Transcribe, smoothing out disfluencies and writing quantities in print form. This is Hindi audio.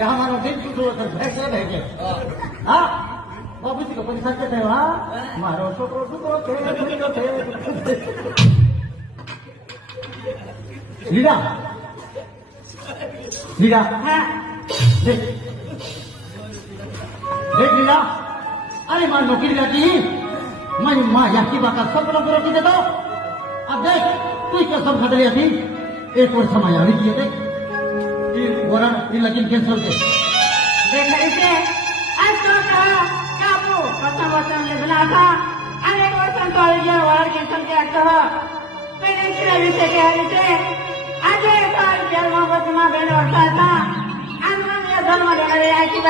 यहाँ मानो दिन की जरूरत है भैंसे भेजे हाँ बाबू जी को पैसा के थे हाँ मारो छोकरो छोकरो थे लीला लीला हाँ देख देख लीला अरे मां नौकरी लगी मैं मां यहाँ की बात सब लोग रोकी देता अब देख तू कसम खा रही थी एक वर्ष समय आने किए थे बोरा ये लेकिन कैंसिल के देख इसे आज तो कहा काबू कसम वचन ले बना था अरे वचन तो ये वार कैंसिल के कहा मैंने किया विषय के हरिते आज ये साल जन्म वचन में बैठ था आज मैं धर्म ले रही है कि